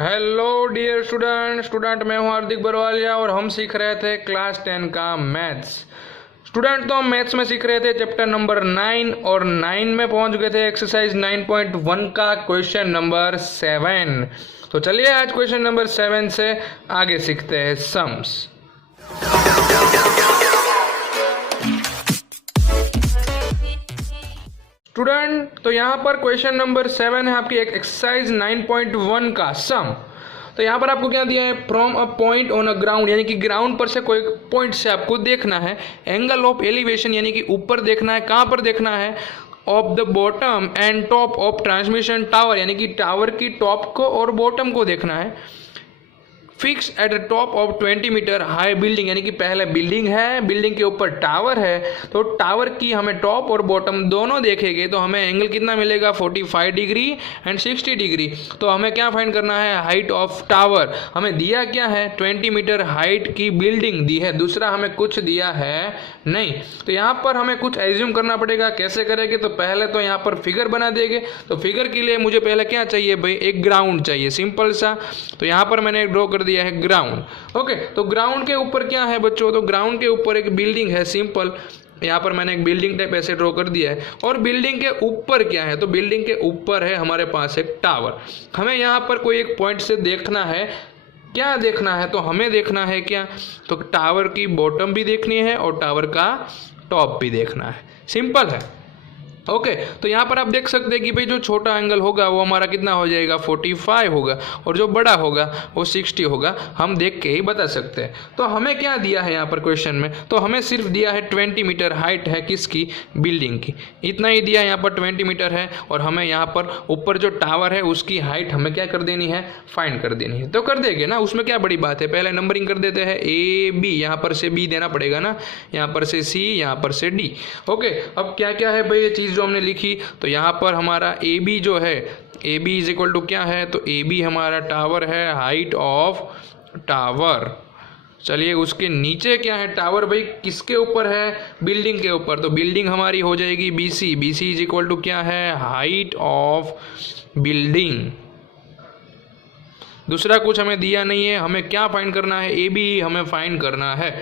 Hello dear student मैं हूं हार्दिक बरवालिया और हम सीख रहे थे क्लास 10 का मैथ्स। स्टूडेंट तो हम मैथ्स में सीख रहे थे चैप्टर नंबर 9 और 9 में पहुंच गए थे एक्सरसाइज 9.1 का क्वेश्चन नंबर 7। तो चलिए आज क्वेश्चन नंबर 7 से आगे सीखते हैं सम्स। स्टूडेंट तो यहाँ पर क्वेश्चन नंबर 7 है आपकी एक एक्सरसाइज 9.1 का सम। तो यहाँ पर आपको क्या दिया है, from a point on a ground, यानी कि ग्राउंड पर से कोई पॉइंट से आपको देखना है एंगल ऑफ एलिवेशन, यानी कि ऊपर देखना है। कहाँ पर देखना है, of the bottom and top of transmission tower, यानी कि टावर की टॉप को और बॉटम को देखना है। Fix at the top of 20 meter high building, यानी कि पहले बिल्डिंग है, बिल्डिंग के ऊपर टावर है, तो टावर की हमें टॉप और बॉटम दोनों देखेंगे तो हमें एंगल कितना मिलेगा 45 डिग्री एंड 60 डिग्री। तो हमें क्या फाइंड करना है, हाइट ऑफ टावर। हमें दिया क्या है, 20 मीटर हाइट की बिल्डिंग दी है, दूसरा हमें कुछ दिया है नहीं। तो यहाँ पर हमें कुछ एज्यूम करना पड़ेगा। कैसे करेंगे, तो पहले तो यहाँ पर फिगर बना देंगे। तो फिगर के लिए मुझे पहले क्या चाहिए भाई, एक ग्राउंड चाहिए सिंपल सा। तो यहाँ पर मैंने ड्रॉ कर दिया है ग्राउंड। ओके, तो ग्राउंड के ऊपर क्या है बच्चों, तो ग्राउंड के ऊपर एक बिल्डिंग है सिंपल। यहाँ पर मैंने एक बिल्डिंग टाइप ऐसे ड्रॉ कर दिया है। और बिल्डिंग के ऊपर क्या है, तो बिल्डिंग के ऊपर है हमारे पास एक टावर। हमें यहाँ पर कोई एक पॉइंट से देखना है, क्या देखना है, तो हमें देखना है क्या, तो टावर की बॉटम भी देखनी है और टावर का टॉप भी देखना है। सिंपल है। ओके, तो यहाँ पर आप देख सकते हैं कि भाई जो छोटा एंगल होगा वो हमारा कितना हो जाएगा 45 होगा और जो बड़ा होगा वो 60 होगा। हम देख के ही बता सकते हैं। तो हमें क्या दिया है यहाँ पर क्वेश्चन में, तो हमें सिर्फ दिया है 20 मीटर हाइट है किसकी, बिल्डिंग की, इतना ही दिया है। यहाँ पर 20 मीटर है और हमें यहाँ पर ऊपर जो टावर है उसकी हाइट हमें क्या कर देनी है, फाइंड कर देनी है। तो कर देंगे ना, उसमें क्या बड़ी बात है। पहले नंबरिंग कर देते हैं AB, यहाँ पर से B देना पड़ेगा ना, यहाँ पर से C, यहाँ पर से D। ओके, अब क्या क्या है भाई ये चीज़ जो हमने लिखी, तो यहाँ पर हमारा AB जो है, AB इज इक्वल टू क्या है, तो AB हमारा टावर है, हाइट ऑफ टावर। चलिए उसके नीचे क्या है, टावर भाई किसके ऊपर है, बिल्डिंग के ऊपर, तो बिल्डिंग हमारी हो जाएगी BC। BC is equal to क्या है, हाइट ऑफ बिल्डिंग। दूसरा कुछ हमें दिया नहीं है, हमें क्या फाइंड करना है, AB हमें फाइंड करना है।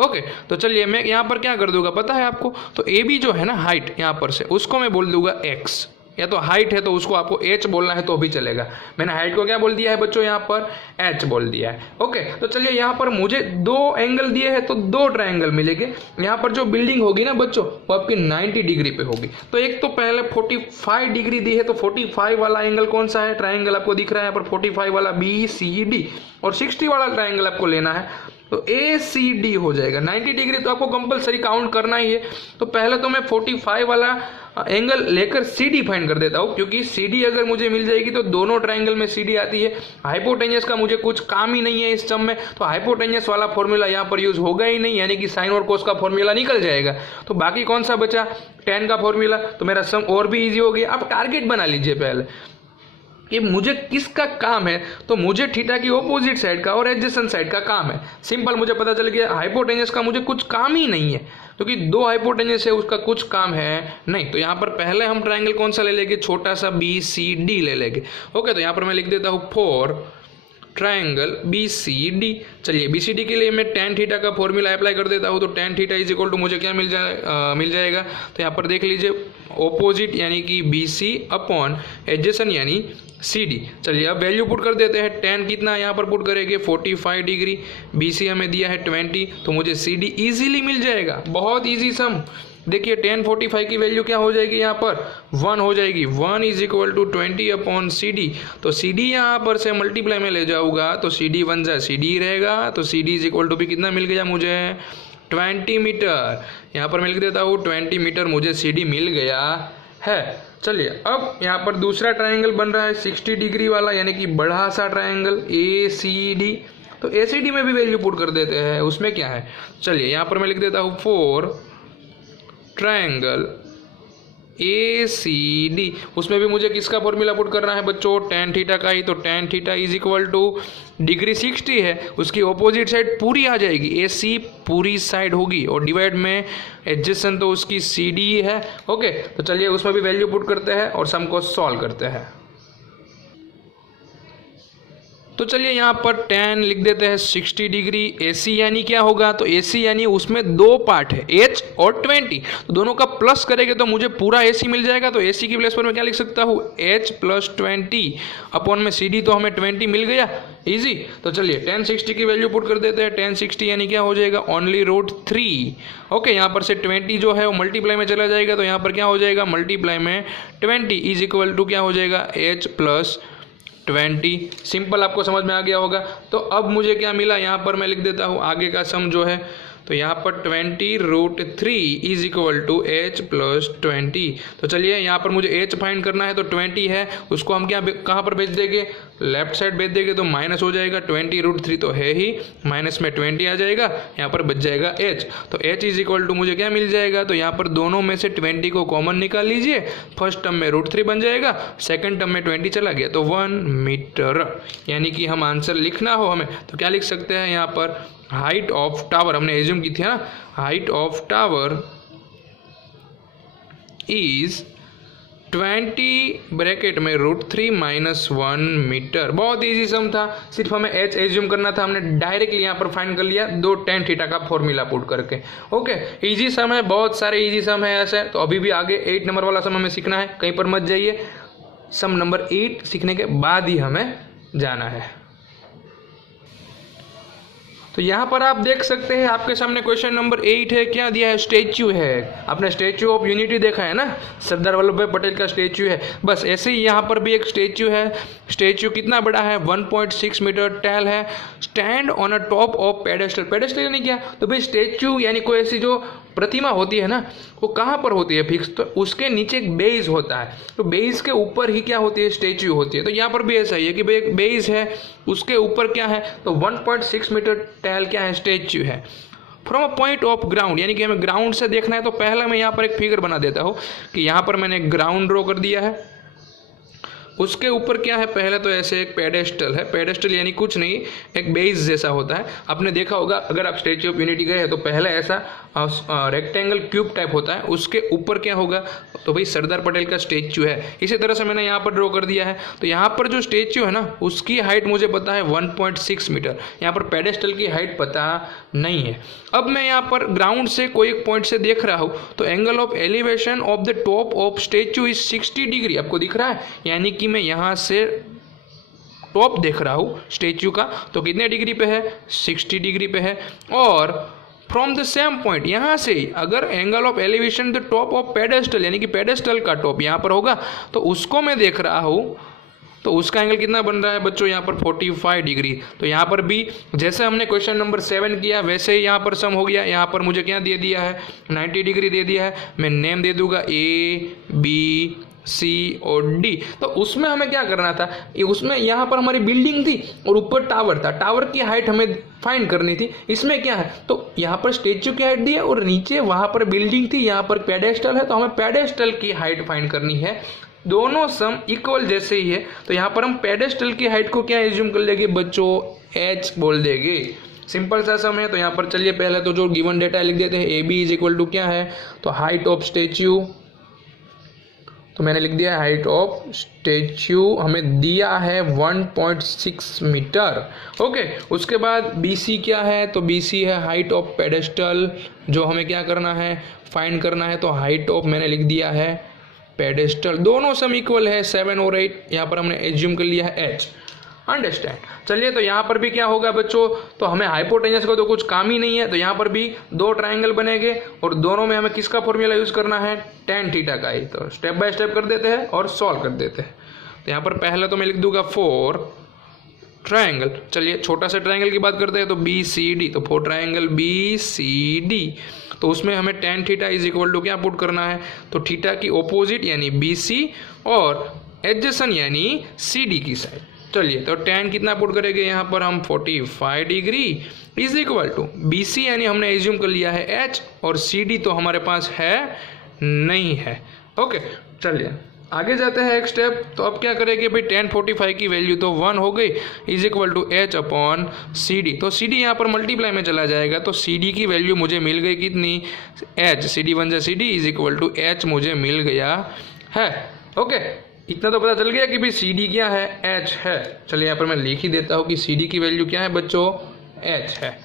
ओके, तो चलिए मैं यहाँ पर क्या कर दूंगा पता है आपको, तो AB जो है ना हाइट, यहाँ पर से उसको मैं बोल दूंगा X, या तो हाइट है तो उसको आपको H बोलना है तो भी चलेगा। मैंने हाइट को क्या बोल दिया है बच्चों, यहाँ पर H बोल दिया है। ओके, तो चलिए यहाँ पर मुझे दो एंगल दिए हैं तो दो ट्रायंगल मिलेंगे। यहाँ पर जो बिल्डिंग होगी ना बच्चों वो आपकी 90 डिग्री पे होगी। तो एक तो पहले 45 डिग्री दी है, तो 45 वाला एंगल कौन सा है, ट्रायंगल आपको दिख रहा है यहाँ पर 45 वाला BCD, और 60 वाला ट्रायंगल आपको लेना है तो ACD हो जाएगा। 90 डिग्री तो आपको कंपलसरी काउंट करना ही है। तो पहले तो मैं 45 वाला एंगल लेकर CD फाइंड कर देता हूँ, क्योंकि CD अगर मुझे मिल जाएगी तो दोनों ट्रायंगल में CD आती है। हाइपोटेन्यूस का मुझे कुछ काम ही नहीं है इस सम में, तो हाइपोटेन्यूस वाला फॉर्मूला यहाँ पर यूज होगा ही नहीं, यानी कि साइन और कोस का फॉर्मूला निकल जाएगा। तो बाकी कौन सा बचा, tan का फॉर्मूला, तो मेरा सम और भी ईजी हो गया। आप टारगेट बना लीजिए पहले कि मुझे किसका काम है, तो मुझे थीटा की ऑपोजिट साइड का और एडजेसेंट साइड का काम है। सिंपल मुझे पता चल गया हाइपोटेन्यूस का मुझे कुछ काम ही नहीं है, क्योंकि दो हाइपोटेन्यूस है उसका कुछ काम है नहीं। तो यहाँ पर पहले हम ट्रायंगल कौन सा ले लेंगे, छोटा सा BCD ले लेंगे। ओके, तो यहाँ पर मैं लिख देता हूँ फॉर ट्रायंगल BCD। चलिए BCD के लिए मैं tan थीटा का फॉर्मूला अप्लाई कर देता हूँ। तो tan theta is equal to मुझे क्या मिल जाएगा, तो यहाँ पर देख लीजिए ऑपोजिट यानी कि BC अपॉन एडजेसेंट यानी CD। चलिए अब वैल्यू पुट कर देते हैं। tan कितना यहाँ पर पुट करेंगे 45 डिग्री, BC हमें दिया है 20, तो मुझे CD इजीली मिल जाएगा। बहुत ईजी सम। देखिए tan 45 की वैल्यू क्या हो जाएगी, यहाँ पर 1 हो जाएगी। 1 is equal to 20 upon CD। तो CD यहाँ पर से मल्टीप्लाई में ले जाऊंगा तो CD बन जाए CD रहेगा। तो CD इज इक्वल टू भी कितना मिल गया मुझे 20 मीटर। यहाँ पर मैं लिख देता हूँ 20 मीटर मुझे CD मिल गया है। चलिए अब यहाँ पर दूसरा ट्रायंगल बन रहा है 60 डिग्री वाला, यानी कि बड़ा सा ट्रायंगल ACD। तो ACD में भी वैल्यू पुट कर देते हैं, उसमें क्या है, चलिए यहाँ पर मैं लिख देता हूँ फॉर ट्रायंगल ACD। उसमें भी मुझे किसका फॉर्मूला पुट करना है बच्चों, tan थीटा का ही। तो tan theta is equal two degree 60 है, उसकी ऑपोजिट साइड पूरी आ जाएगी, AC पूरी साइड होगी और डिवाइड में एडजेसेंट तो उसकी CD है। ओके, तो चलिए उसमें भी वैल्यू पुट करते हैं और सम को सॉल्व करते हैं। तो चलिए यहाँ पर tan लिख देते हैं 60 डिग्री। AC यानी क्या होगा, तो AC यानी उसमें दो पार्ट है H और 20, तो दोनों का प्लस करेंगे तो मुझे पूरा AC मिल जाएगा। तो AC की प्लेस पर मैं क्या लिख सकता हूँ, H + 20 अपॉन में CD, तो हमें 20 मिल गया, इजी। तो चलिए tan 60 की वैल्यू पुट कर देते हैं। tan 60 यानी क्या हो जाएगा, ओनली √3। ओके, यहाँ पर से 20 जो है वो मल्टीप्लाई में चला जाएगा, तो यहाँ पर क्या हो जाएगा, मल्टीप्लाई में 20 इज इक्वल टू क्या हो जाएगा, H + 20। सिंपल, आपको समझ में आ गया होगा। तो अब मुझे क्या मिला, यहाँ पर मैं लिख देता हूँ आगे का सम जो है, तो यहाँ पर 20√3 इज इक्वल टू H + 20। तो चलिए यहाँ पर मुझे H फाइंड करना है, तो 20 है, उसको हम क्या कहाँ पर भेज देंगे, लेफ्ट साइड भेज देंगे, तो माइनस हो जाएगा। 20√3 तो है ही, माइनस में 20 आ जाएगा, यहाँ पर बच जाएगा H। तो H इज इक्वल टू मुझे क्या मिल जाएगा, तो यहाँ पर दोनों में से 20 को कॉमन निकाल लीजिए। फर्स्ट टर्म में √3 बन जाएगा, सेकेंड टर्म में 20 चला गया, तो 1 मीटर। यानी कि हम आंसर लिखना हो हमें तो क्या लिख सकते हैं, यहाँ पर हाइट ऑफ टावर हमने एज्यूम की थी ना, height of tower is 20 bracket में √3 - 1 मीटर। बहुत इजी सम था, सिर्फ हमें H एज्यूम करना था, हमने डायरेक्टली यहाँ पर फाइंड कर लिया 2 tan थीटा का फॉर्मूला पुट करके। ओके, इजी सम है, बहुत सारे इजी सम है ऐसे। तो अभी भी आगे 8 नंबर वाला सम हमें सीखना है, कहीं पर मत जाइए, सम नंबर 8 सीखने के बाद ही हमें जाना है। तो यहाँ पर आप देख सकते हैं आपके सामने क्वेश्चन नंबर 8 है, क्या दिया है, स्टैच्यू है। आपने स्टैच्यू ऑफ यूनिटी देखा है ना, सरदार वल्लभ भाई पटेल का स्टैच्यू है, बस ऐसे ही यहाँ पर भी एक स्टैच्यू है। स्टैच्यू कितना बड़ा है, 1.6 मीटर टैल है, stand on a top of pedestal. Pedestal यानी क्या, तो भाई स्टैच्यू यानी कोई ऐसी जो प्रतिमा होती है ना, वो कहाँ पर होती है फिक्स, तो उसके नीचे एक बेस होता है, तो बेस के ऊपर ही क्या होती है, स्टैच्यू होती है। तो यहाँ पर भी ऐसा ही है कि भाई एक बेस है, उसके ऊपर क्या है, तो 1.6 मीटर टैल क्या है, स्टैच्यू है। From a point of ground, यानी कि हमें ग्राउंड से देखना है, तो पहले मैं यहाँ पर एक फिगर बना देता हूँ कि यहाँ पर मैंने एक ग्राउंड ड्रॉ कर दिया है, उसके ऊपर क्या है, पहले तो ऐसे एक पेडेस्टल है। पेडेस्टल यानी कुछ नहीं, एक बेस जैसा होता है। आपने देखा होगा अगर आप स्टैच्यू ऑफ यूनिटी गए हैं तो पहले ऐसा रेक्टेंगल क्यूब टाइप होता है, उसके ऊपर क्या होगा, तो भाई सरदार पटेल का स्टैच्यू है। इसी तरह से मैंने यहाँ पर ड्रॉ कर दिया है। तो यहाँ पर जो स्टैच्यू है ना, उसकी हाइट मुझे पता है 1.6 मीटर, यहाँ पर पेडेस्टल की हाइट पता नहीं है। अब मैं यहाँ पर ग्राउंड से कोई एक पॉइंट से देख रहा हूँ, तो angle of elevation of the top of statue is 60 degree, आपको दिख रहा है, यानी कि मैं यहाँ से टॉप देख रहा हूँ स्टैच्यू का, तो कितने डिग्री पे है, 60 डिग्री पे है। और फ्रॉम द सेम पॉइंट, यहाँ से ही अगर angle of elevation the top of pedestal, यानी कि पेडेस्टल का टॉप यहाँ पर होगा, तो उसको मैं देख रहा हूँ, तो उसका एंगल कितना बन रहा है बच्चों, यहाँ पर 45 डिग्री। तो यहाँ पर भी जैसे हमने क्वेश्चन नंबर 7 किया वैसे ही यहाँ पर सम हो गया। यहाँ पर मुझे क्या दे दिया है, 90 डिग्री दे दिया है, मैं नेम दे दूंगा A, B, C और D। तो उसमें हमें क्या करना था, उसमें यहाँ पर हमारी बिल्डिंग थी और ऊपर टावर था, टावर की हाइट हमें फाइंड करनी थी। इसमें क्या है, तो यहाँ पर स्टैच्यू की हाइट दी है और नीचे वहाँ पर बिल्डिंग थी, यहाँ पर पेडेस्टल है, तो हमें पेडेस्टल की हाइट फाइंड करनी है। दोनों सम इक्वल जैसे ही है, तो यहाँ पर हम पेडेस्टल की हाइट को क्या एज्यूम कर लेंगे बच्चों, H बोल देंगे। सिंपल सा सम है। तो यहाँ पर चलिए पहले तो जो गिवन डेटा लिख देते हैं, AB इज इक्वल टू क्या है, तो हाइट ऑफ स्टैच्यू, तो मैंने लिख दिया हाइट ऑफ स्टैच्यू हमें दिया है 1.6 मीटर। ओके, उसके बाद BC क्या है, तो BC है हाइट ऑफ पेडेस्टल, जो हमें क्या करना है, फाइंड करना है। तो हाइट ऑफ मैंने लिख दिया है पेडेस्टल, दोनों सम इक्वल है 7 और 8, यहाँ पर हमने एज्यूम कर लिया है H। अंडरस्टैंड। चलिए तो यहाँ पर भी क्या होगा बच्चों, तो हमें हाइपोटेन्यूज का तो कुछ काम ही नहीं है, तो यहाँ पर भी दो ट्रायंगल बनेंगे और दोनों में हमें किसका फॉर्मूला यूज करना है, tan थीटा का ही। तो स्टेप बाय स्टेप कर देते हैं और सॉल्व कर देते हैं। तो यहाँ पर पहले तो मैं लिख दूंगा 4 ट्रायंगल। चलिए छोटा सा ट्रायंगल की बात करते हैं, तो BCD, तो 4 ट्रायंगल BCD, तो उसमें हमें tan theta is equal to क्या पुट करना है, तो थीटा की ऑपोजिट यानी BC और एडजेसेंट यानी CD की साइड। चलिए तो tan कितना पुट करेंगे यहाँ पर हम 45 degree is equal to BC यानी हमने एज्यूम कर लिया है H और CD तो हमारे पास है नहीं है। ओके चलिए आगे जाते हैं एक स्टेप। तो अब क्या करेंगे भाई, tan 45 की वैल्यू तो 1 हो गई is equal to H upon CD। तो CD यहाँ पर मल्टीप्लाई में चला जाएगा, तो CD की वैल्यू मुझे मिल गई कितनी, H, CD 1 जा CD is equal to H मुझे मिल गया है। ओके इतना तो पता चल गया कि भाई सी डी क्या है, एच है। चलिए यहाँ पर मैं लिख ही देता हूँ कि सी डी की वैल्यू क्या है बच्चों, एच है।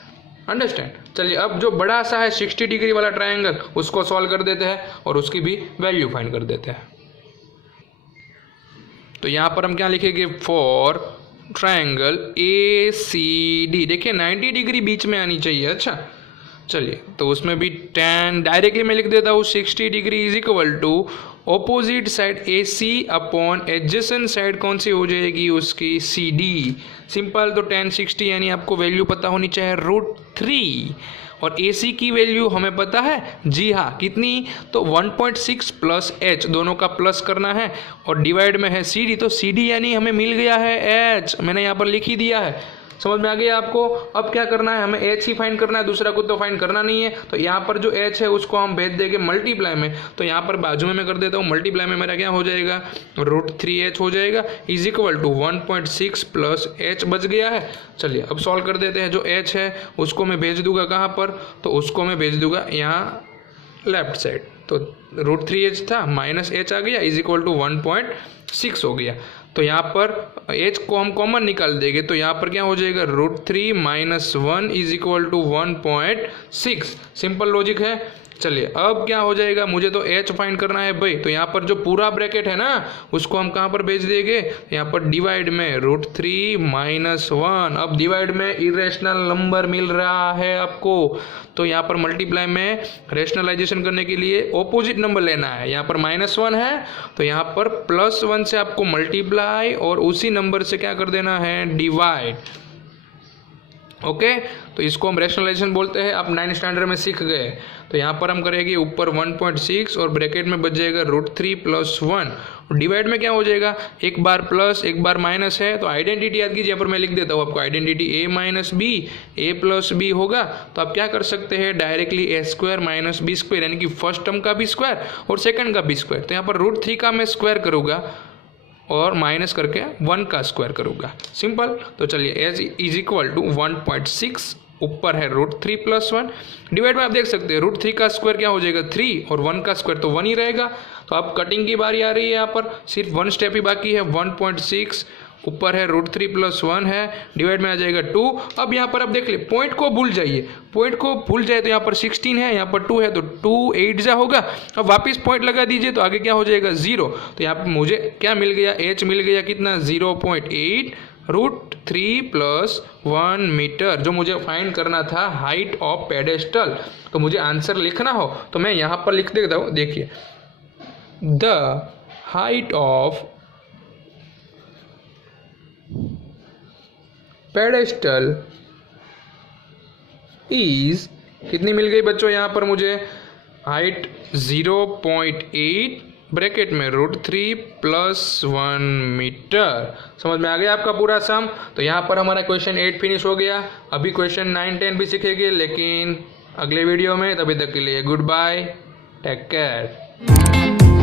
अंडरस्टैंड। चलिए अब जो बड़ा सा है 60 डिग्री वाला ट्रायंगल उसको सॉल्व कर देते हैं और उसकी भी वैल्यू फाइंड कर देते हैं। तो यहाँ पर हम क्या लिखेंगे, for triangle A C D. देखिए 90 डिग्री बीच में आनी चाहिए। अच्छा चलिए तो उसमें भी tan डायरेक्टली मैं लिख देता हूँ 60 degree is equal to opposite side A C upon adjacent side कौन सी हो जाएगी उसकी, सी डी। सिंपल। तो tan 60 यानी आपको वैल्यू पता होनी चाहिए √3 और ए सी की वैल्यू हमें पता है, जी हाँ कितनी, तो 1.6 प्लस एच, दोनों का प्लस करना है और डिवाइड में है सी डी। तो सी डी यानी हमें मिल गया है एच, मैंने यहाँ पर लिख ही दिया है। समझ में आ गया आपको। अब क्या करना है, हमें एच ही फाइंड करना है, दूसरा कुछ तो फाइंड करना नहीं है। तो यहाँ पर जो एच है उसको हम भेज देंगे मल्टीप्लाई में। तो यहाँ पर बाजू में मैं कर देता हूँ मल्टीप्लाई में, मेरा क्या हो जाएगा, √3h हो जाएगा is equal to 1.6 plus H बच गया है। चलिए अब सॉल्व कर देते हैं। जो एच है उसको मैं भेज दूंगा कहाँ पर, तो उसको मैं भेज दूंगा यहाँ लेफ्ट साइड। तो √3h था माइनस एच आ गया इज इक्वल टू 1.6 हो गया। तो यहाँ पर h को हम कॉमन निकाल देंगे तो यहाँ पर क्या हो जाएगा, √3 - 1 is equal to 1.6। Simple logic है। चलिए अब क्या हो जाएगा, मुझे तो h फाइंड करना है भाई। तो यहाँ पर जो पूरा ब्रैकेट है ना उसको हम कहाँ पर भेज देंगे, यहाँ पर डिवाइड में √3 - 1। अब डिवाइड में इरेशनल नंबर मिल रहा है आपको, तो यहाँ पर मल्टीप्लाई में रेशनलाइजेशन करने के लिए ऑपोजिट नंबर लेना है। यहाँ पर -1 है तो यहाँ पर +1 से आपको मल्टीप्लाई और उसी नंबर से क्या कर देना है, डिवाइड। ओके तो इसको हम रेशनलाइजेशन बोलते हैं, आप 9 स्टैंडर्ड में सीख गए। तो यहाँ पर हम करेंगे ऊपर 1.6 और ब्रैकेट में बच जाएगा √3 + 1। डिवाइड में क्या हो जाएगा, एक बार प्लस एक बार माइनस है। तो आइडेंटिटी याद कीजिए, यहाँ पर मैं लिख देता हूँ आपको identity a - b, a + b होगा। तो आप क्या कर सकते हैं, डायरेक्टली a² - b² यानी कि फर्स्ट टर्म का भी स्क्वायर और सेकंड का भी स्क्वायर। तो यहाँ पर √3 का मैं स्क्वायर करूँगा और माइनस करके 1 का स्क्वायर करूँगा। सिंपल। तो चलिए h इज इक्वल टू 1.6, ऊपर है √3 + 1। डिवाइड में आप देख सकते हैं √3 का स्क्वायर क्या हो जाएगा, 3 और 1 का स्क्वायर तो 1 ही रहेगा। तो अब कटिंग की बारी आ रही है, यहाँ पर सिर्फ 1 स्टेप ही बाकी है। 1.6 ऊपर है √3 + 1 है, डिवाइड में आ जाएगा 2। अब यहाँ पर आप देख ले, पॉइंट को भूल जाइए, पॉइंट को भूल जाए तो यहाँ पर 16 है, यहाँ पर 2 है तो 2 8 जा होगा। अब वापस पॉइंट लगा दीजिए तो आगे क्या हो जाएगा, 0। तो यहाँ पर मुझे क्या मिल गया, h मिल गया कितना, 0.8 √3 + 1 मीटर, जो मुझे फाइंड करना था हाइट ऑफ पेडेस्टल। तो मुझे आंसर लिखना हो तो मैं यहाँ पर लिख देता हूँ, देखिए the height of pedestal is, कितनी मिल गई बच्चों, यहाँ पर मुझे हाइट 0.8 ब्रैकेट में √3 + 1 मीटर। समझ में आ गया आपका पूरा सम। तो यहाँ पर हमारा क्वेश्चन 8 फिनिश हो गया। अभी क्वेश्चन 9 10 भी सीखेंगे लेकिन अगले वीडियो में। तभी तक के लिए गुड बाय, टेक केयर।